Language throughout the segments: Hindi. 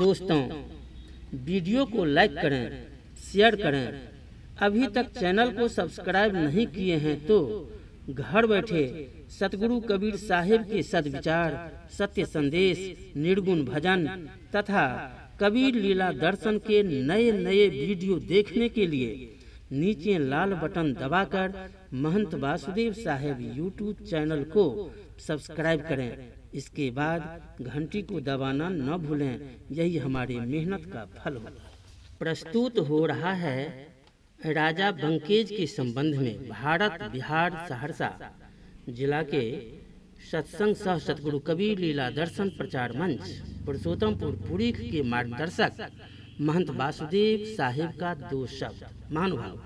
दोस्तों, वीडियो को लाइक करें, शेयर करें। अभी तक चैनल को सब्सक्राइब नहीं किए हैं तो घर बैठे सतगुरु कबीर साहिब के सद्विचार, सत्य संदेश, निर्गुण भजन तथा कबीर लीला दर्शन के नए नए वीडियो देखने के लिए नीचे लाल बटन दबाकर महंत वासुदेव साहेब यूट्यूब चैनल को सब्सक्राइब करें। इसके बाद घंटी को दबाना न भूलें, यही हमारी मेहनत का फल होगा। प्रस्तुत हो रहा है राजा बंकेज के संबंध में भारत बिहार सहरसा जिला के सत्संग सह सतगुरु कबीर लीला दर्शन प्रचार मंच पुरुषोत्तमपुर पुरी के मार्गदर्शक महंत वासुदेव साहिब का दो शब्द। महानुभाव,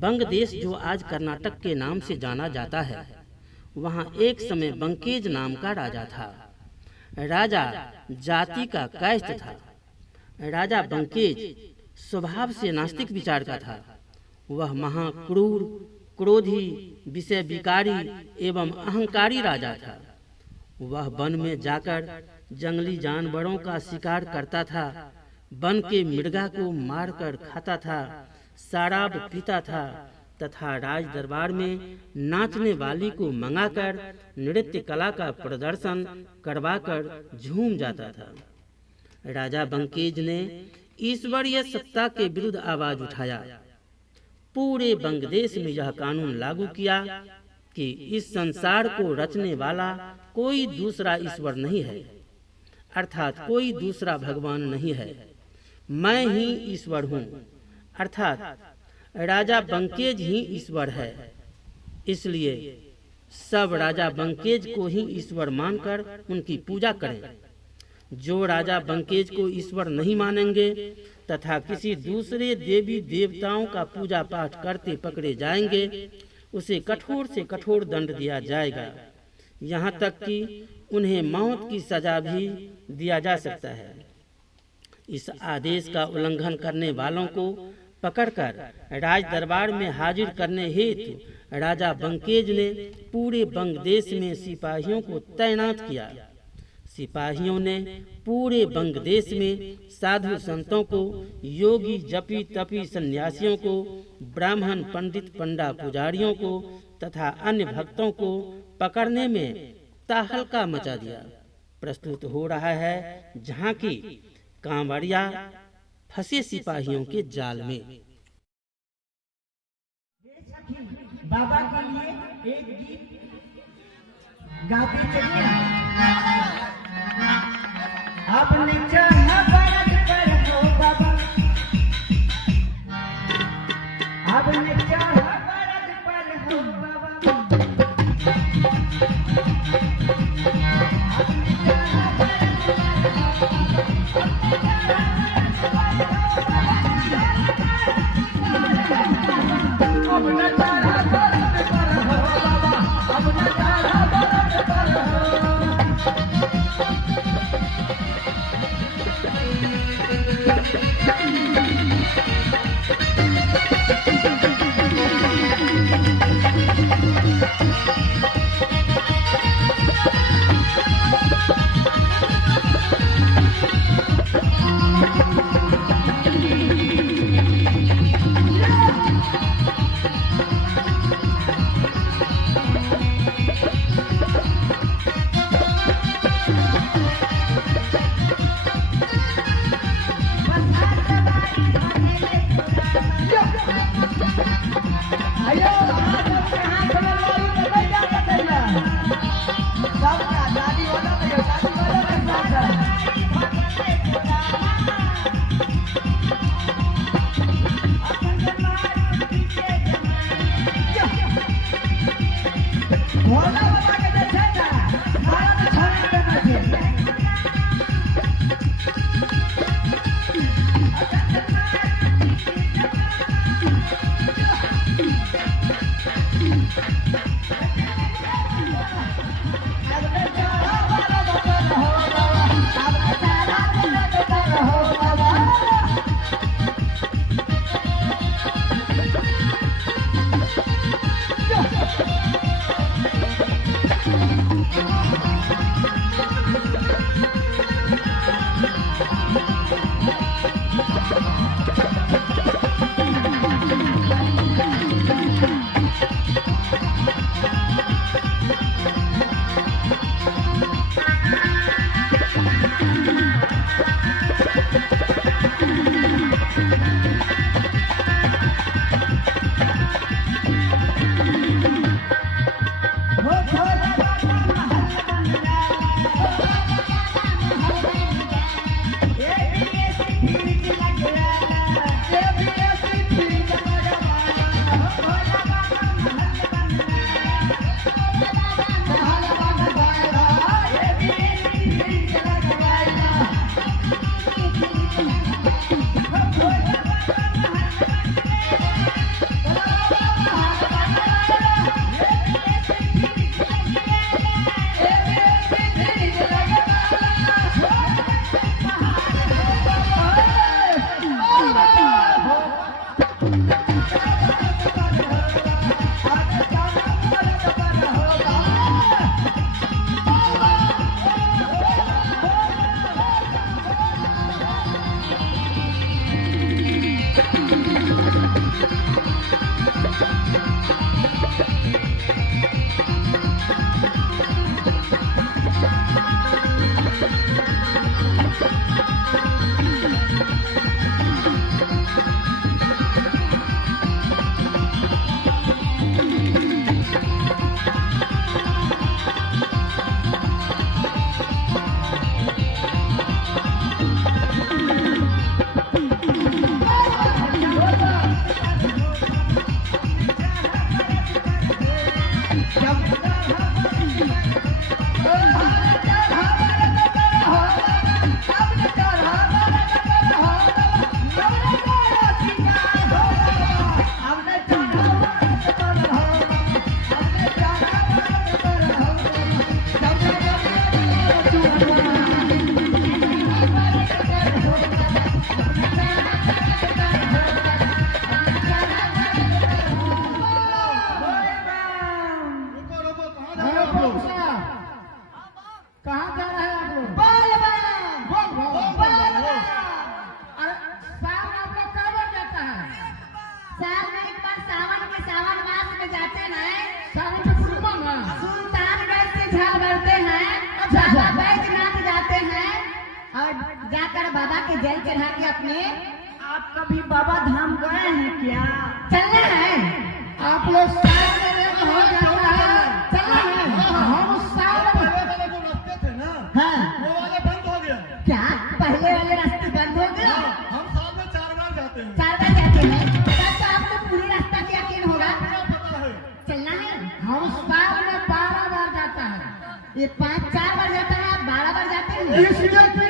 बंग देश जो आज कर्नाटक के नाम से जाना जाता है, वहाँ एक समय बंकेज नाम का राजा था। राजा जाति का कायस्थ था। राजा बंकेज स्वभाव से नास्तिक विचार का था। वह महाक्रूर, क्रोधी, विषय विकारी एवं अहंकारी राजा था। वह वन में जाकर जंगली जानवरों का शिकार करता था, वन के मृगा को मारकर खाता था, शराब पीता था तथा राज दरबार में नाचने वाली को मंगाकर नृत्य कला का प्रदर्शन करवाकर झूम जाता था। राजा बंकेज ने ईश्वरीय सत्ता के विरुद्ध आवाज उठाया। पूरे बंगदेश में यह कानून लागू किया कि इस संसार को रचने वाला कोई दूसरा ईश्वर नहीं है, अर्थात कोई दूसरा भगवान नहीं है, मैं ही ईश्वर हूँ, अर्थात राजा बंकेज ही ईश्वर है। इसलिए सब राजा बंकेज को ही ईश्वर मानकर उनकी पूजा करें। जो राजा बंकेज को ईश्वर नहीं मानेंगे तथा किसी दूसरे देवी देवताओं का पूजा पाठ करते पकड़े जाएंगे, उसे कठोर से कठोर दंड दिया जाएगा। यहाँ तक कि उन्हें मौत की सजा भी दिया जा सकता है। इस आदेश का उल्लंघन करने वालों को पकड़कर राज दरबार में हाजिर करने हेतु राजा बंकेज ने पूरे बंग देश में सिपाहियों को तैनात किया। सिपाहियों ने पूरे बंग देश में साधु संतों को, योगी जपी तपी सन्यासियों को, ब्राह्मण पंडित पंडा पुजारियों को तथा अन्य भक्तों को पकड़ने में तहलका मचा दिया। प्रस्तुत हो रहा है झांकी कांवड़िया फंसे सिपाहियों के जाल में। बाबा के लिए एक गीत गाते चलिए। आपने चाहा बरत पर हो बाबा, आपने चाहा बरत पर हो बाबा, आपने चाहा बरत अपना चाहा बरत पर हो बाबा, अपना चाहा बरत पर हो। कहाँ जा रहे हैं आप लोग? अरे सावन आप लोग कब जाता है? साल में एक बार सावन मास में जाते हैं। सावन के पूर्णिमा में सुल्तानगढ़ से झाल भरते हैं, बाबा बैजनाथ जाते हैं और जाकर बाबा के जल चढ़ा के अपने। आप कभी बाबा धाम गए हैं क्या? चलना है। आप लोग साल में एक हो जाता है, चलना है। हम साल में रास्ते थे ना, हाँ वो वाले बंद हो गया। क्या पहले वाले रास्ते बंद हो गए? हम साल में 4 बार जाते हैं। 4 बार जाते हैं, तब तो आपको पूरी रास्ता का यकीन होगा। पता है चलना है। हम साल में 12 बार जाता है। ये 4 बार जाता है, आप 12 बार जाते हैं। इसलिए कि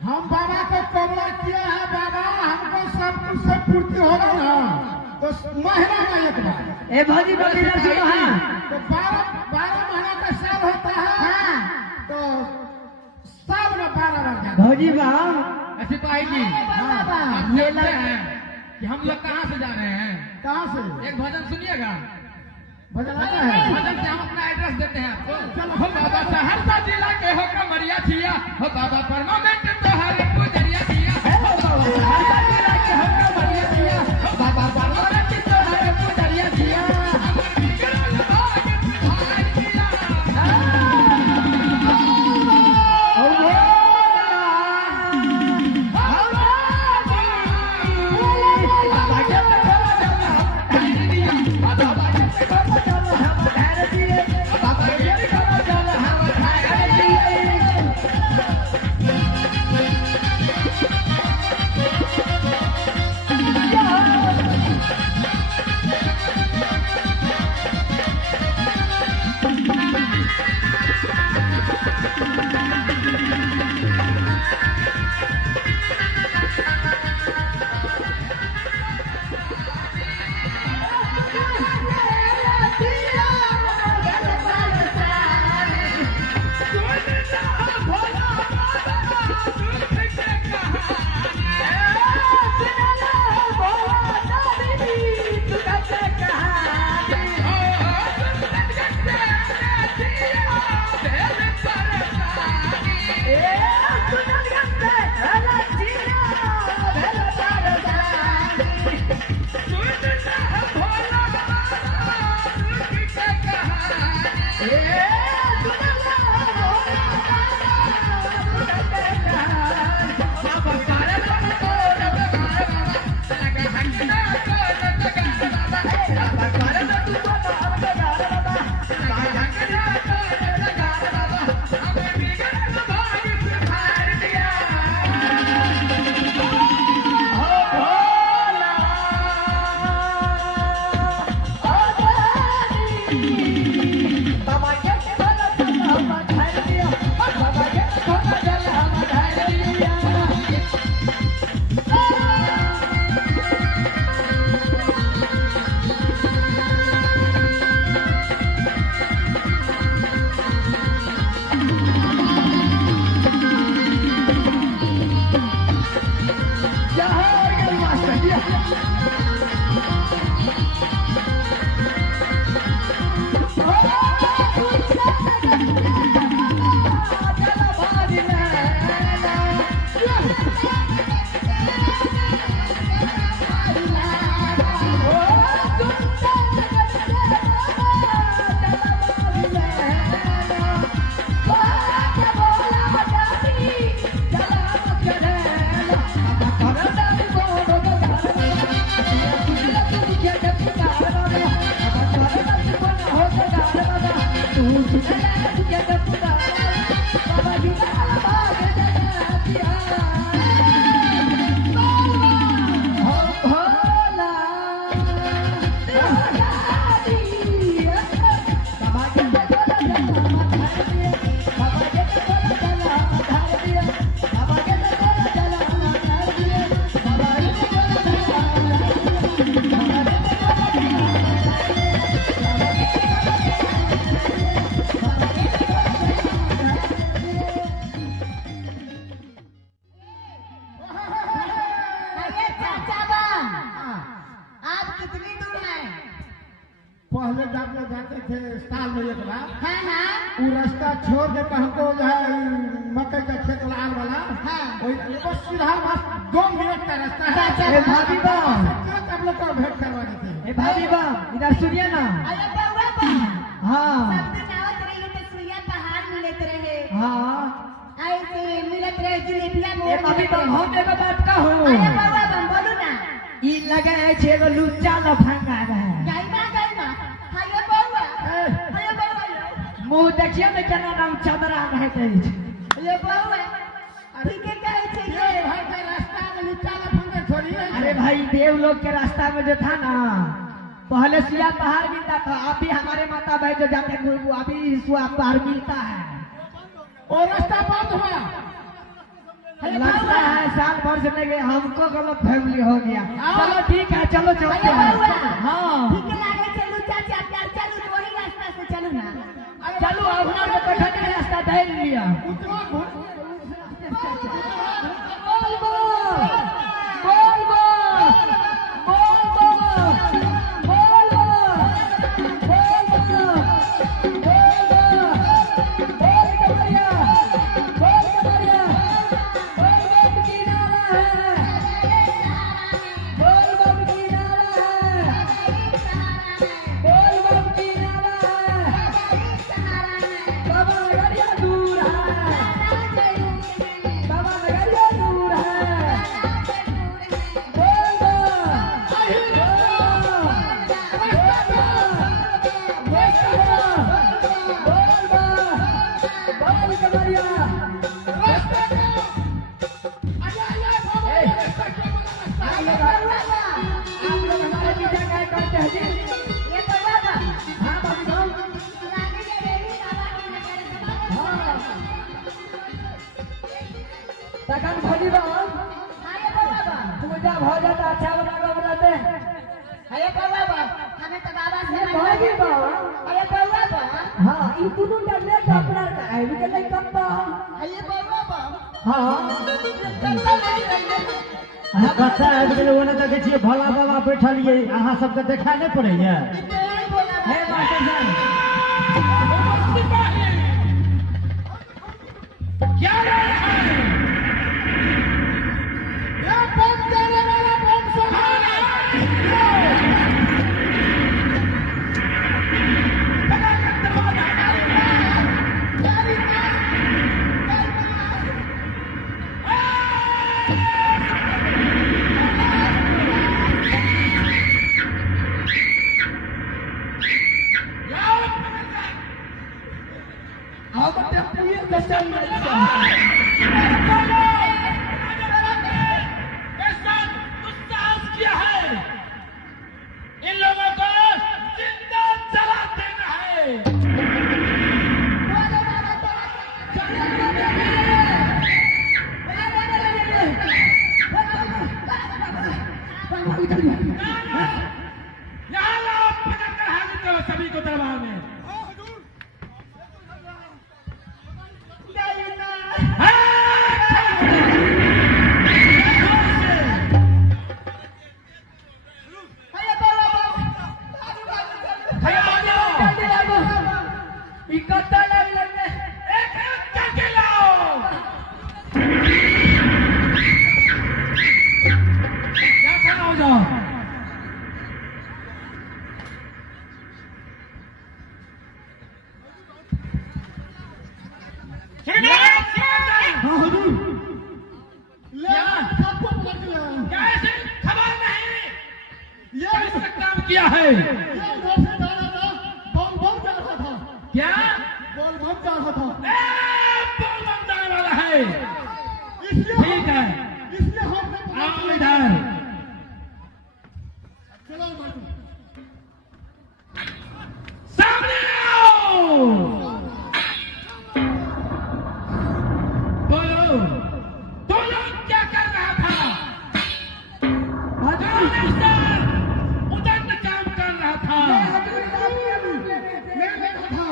हम बाबा को कबूल किया है, बाबा हमको सब कुछ से पूर्ति हो गई है, तो महीना में एक बार। ए भौजी बोली ना सुनो हाँ। तो 12 महीना का साल होता है, हाँ तो साल में 12 बार जाता है। भौजी बहन सिपाही जी, बाबा आप जानते हैं कि हम लोग कहाँ से जा रहे हैं? कहाँ से एक भजन सुनिएगा। भजन आता है? भजन से हम अपना एड्रेस देते हैं आपको। चलो। हो बाबा सहरसा जिला के हो कमरिया छिया, हो बाबा परमानेंट तोहर पुजरिया छिया, हो बाबा सहरसा जिला के हो कमरिया छिया, हो बाबा परमानेंट तोहर पुजरिया छिया। में एक बार हाँ हाँ वो रास्ता छोड़ के हमको जो है मकई का खेत लाल वाला हाँ। वही बस सीधा बस 2 मिनट का रास्ता है। अच्छा, ए भाभी बा आप लोग को भेंट करवा देते हैं। ए भाभी बा इधर सुनिए ना अरे बउआ बा हाँ सब दिन आवत रही तो सुइया पहाड़ मिलत रहे हाँ ऐसे मिलत रहे जिलेबिया ए मोड़ भाभी बा हम एगो बात कहूँ अरे बउआ बा बोलू ना ई लगे है छे एगो लुच्चा लफंगा रहे गईमा हायो बउआ हायो बउआ मुँह देखिए न केना नाम चंद्रा रहते छै ये बउआ ठीक है कहे छे ये भाई का रास्ता में लुच्चा लफंगा थोड़ी है। अरे भाई देवलोक के रास्ता में जो था ना पहले सिया पहाड़ मिलता था अभी हमारे माता भाई जो जाते हैं अभी सुहा पहाड़ मिलता है वो रास्ता बंद हुआ। लगता है साल भर से नहीं गए हमको गलत फैमिली हो गया चलो ठीक है चलो चलते अरे हैं बउआ हाँ ठीक लागे चलू चाचा प्यार चलू तो वही रास्ता से चलू ना चलो अपना को बैठने का रास्ता धैर्य लिया उतना घुस बोल बोल बोल तखन भोली बाबा पूजा हो जाता अच्छा बना रहते अरे बउआ बा हमें तो बाबा से भागी बाबा अरे बउआ बा हाँ ई दुनू डरले डॉक्टर का है भी नहीं करता अरे बउआ बा हाँ बच्चा आबि गेलै ओने देखै छियै भोला बाबा बैठल ये अहाँ सबके देखाय नहि पड़ैया हे मास्टर साहब क्या रे ये बम देने वाला बम सहारा अब टेम्पुए से चल रही है कैसा दुस्साहस किया है इन लोगों को जिंदा जला देना है यहाँ लाओ पकड़ कर हाजिर करो सभी को दरबार में सबको पकड़ के लाया। कैसे खबर नहीं ये कैसे काम किया है ये उधर से जा रहा था बम बम जा रहा था क्या बम बम जा रहा था बोल बमदार वाला है इसलिए ठीक है इसलिए हमने आओ इधर चलो बाबू सामने आओ बोलो तू लोग क्या कर रहा था उधर काम कर रहा था मैं बैठा था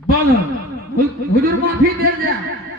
बोलो हुजूर माफी दे दिया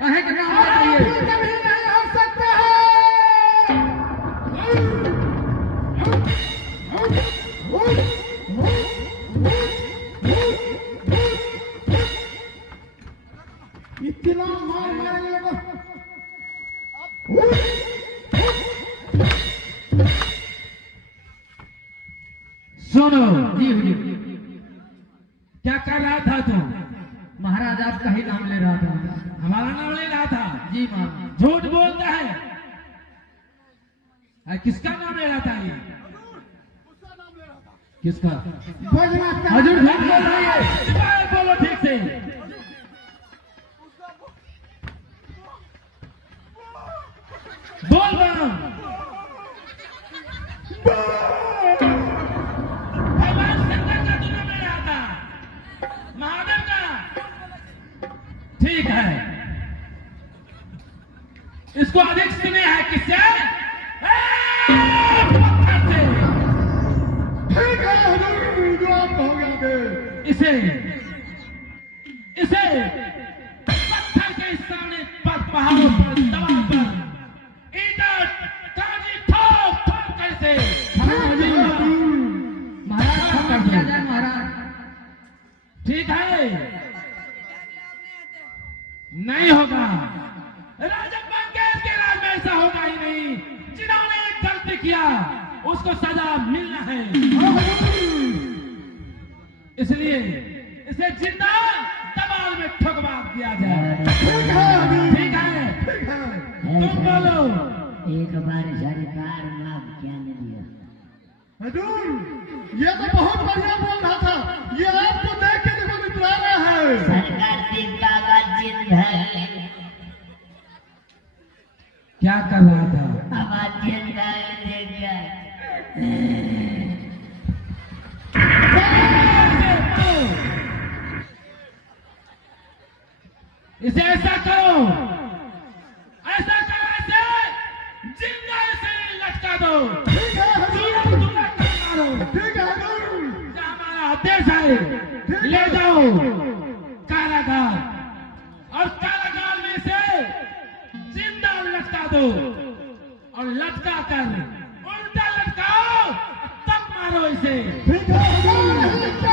कहे कि ना होना चाहिए कभी नहीं हो सकता है सुनो जी हुजूर, क्या कर रहा था तू? महाराज आपका ही नाम ले रहा था। हमारा नाम ले रहा था? जी महाराज। झूठ बोलता है। किसका नाम ले रहा था ये? किसका? भोजनाथ का हजूर झूठ बोल रही है। बोलो ठीक से। बोल बनो। भगवान शंकर का तू नाम ले रहा था, महादेव का। ठीक है, इसको अधिक स्नेह है किससे? पत्थर से। ठीक है हुजूर, जो आप कहोगे आगे। इसे पत्थर के सामने पहाड़ों पर दवा पर ईटा काजी ठोक ठोक कैसे महाराज क्षमा किया जाए महाराज। ठीक है, नहीं होगा। राजा बंकेश के राज में ऐसा होगा ही नहीं। जिन्होंने एक गलती किया उसको सजा मिलना है, इसलिए इसे जिंदा दबाव में ठुकवा दिया जाए। ठीक है, तुम बोलो। एक बार सरकार लाभ क्या ने दिया? हुजूर, ये तो बहुत बढ़िया बोल रहा था। ये आपको देख के देखो निकला रहा है। सरकार चिंता का चिन्ह है। क्या कर रहा था? अब चिंता देख जाए। इसे ऐसा करो, ऐसा करो, ऐसे जिंदा इसे लटका दो। ठीक है हुजूर, दूल्हा कर मारो। ठीक है हुजूर। जो हमारा आदेश है ले जाओ कारागार, और कारागार में से जिंदा लटका दो, और लटका कर उल्टा लटकाओ, तब मारो इसे। ठीक है हुजूर।